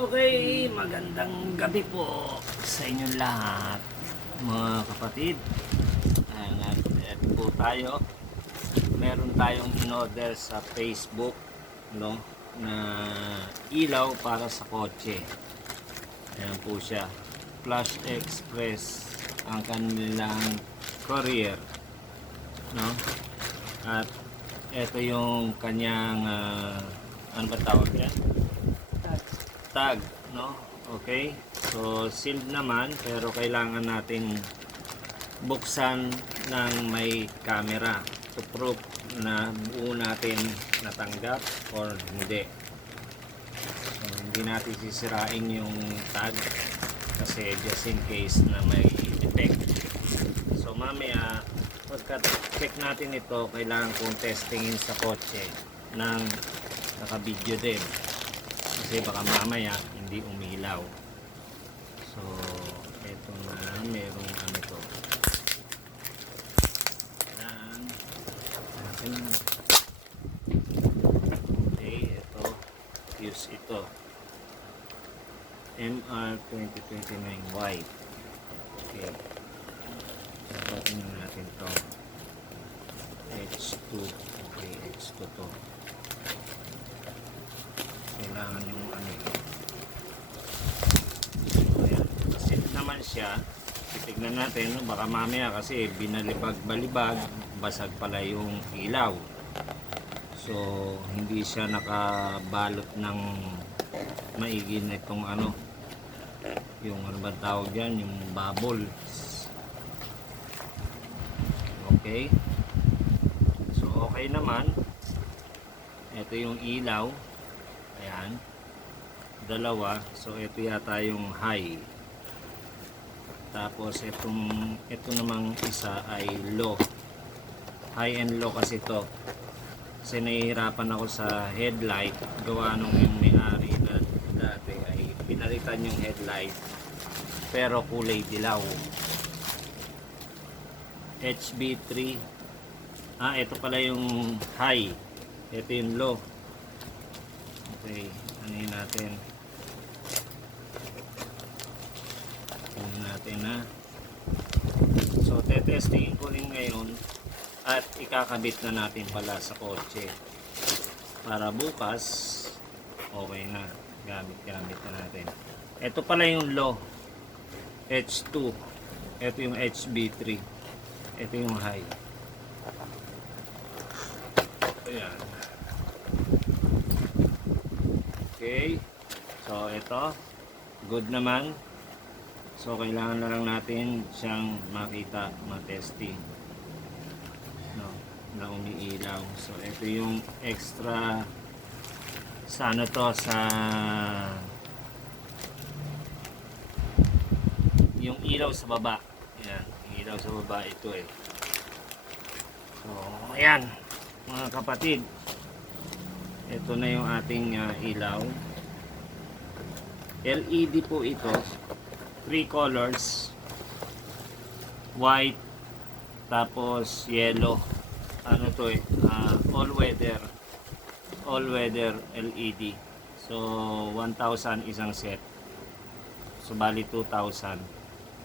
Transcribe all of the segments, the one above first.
Okay, magandang gabi po sa inyong lahat, mga kapatid. Ayan, at at po tayo. Meron tayong in-order sa Facebook, no, na ilaw para sa kotse. Ayan po siya. Flash Express ang kanilang courier, no? At ito yung kanyang ah, ano ba tawag yan? Tag, no? Okay? So, sealed naman, pero kailangan natin buksan ng may camera to prove na buo natin natanggap or hindi. So, hindi natin sisirain yung tag kasi just in case na may defect. So, mamaya, pagka check natin ito, kailangan kong testingin sa kotse ng naka-video din kasi baka mamaya hindi umilaw. So eto na merong ano to. Yan natin okay ito. Use ito MR 2029 white okay. Sabatin natin to. H2 okay H2 to kailangan yung ano ayan. Kasi naman siya, titignan natin, baka mamaya kasi binalibag-balibag, basag pala yung ilaw. So, hindi siya nakabalot ng maigi na itong ano, yung ano ba tawag yan, yung bubble. Okay. So, okay naman. Ito yung ilaw. Ayan. Dalawa. So, ito yata yung high. Tapos, itong, ito namang isa ay low. High and low kasi to. Kasi nahihirapan ako sa headlight. Gawa nung yung may-ari na dati ay pinalitan yung headlight. Pero kulay dilaw. HB3. Ah, ito pala yung high. Ito yung low. Okay, yun natin? Ano natin na. So, tetestingin ko rin ngayon at ikakabit na natin pala sa kotse. Para bukas, okay na. Gamit-gamit na natin. Ito pala yung low. H2. Ito yung HB3. Ito yung high. Ayan. Okay. So, ito. Good naman. So, kailangan na lang natin siyang makita, matesting. No, na umiilaw. So, ito yung extra sa ano to, sa yung ilaw sa baba. Ayan, ilaw sa baba ito eh. So, ayan, mga kapatid. Ito na yung ating ah, ilaw. LED po ito. Three colors. White. Tapos yellow. Ano to eh. ah, all weather. All weather LED. So 1,000 isang set. So bali 2,000.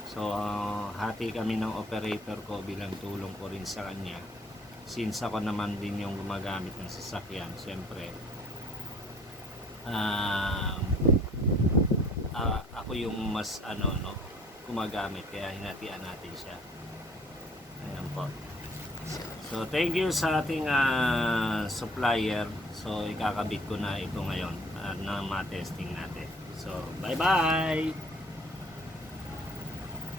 So ah, hati kami ng operator ko bilang tulong ko rin sa kanya since ako naman din yung gumagamit ng sasakyan, syempre, um, ah, ako yung mas ano, no, gumagamit, kaya hinatian natin siya. Ayan po. So, thank you sa ating ah, supplier. So, ikakabit ko na ito ngayon ah, na matesting natin. So, bye-bye!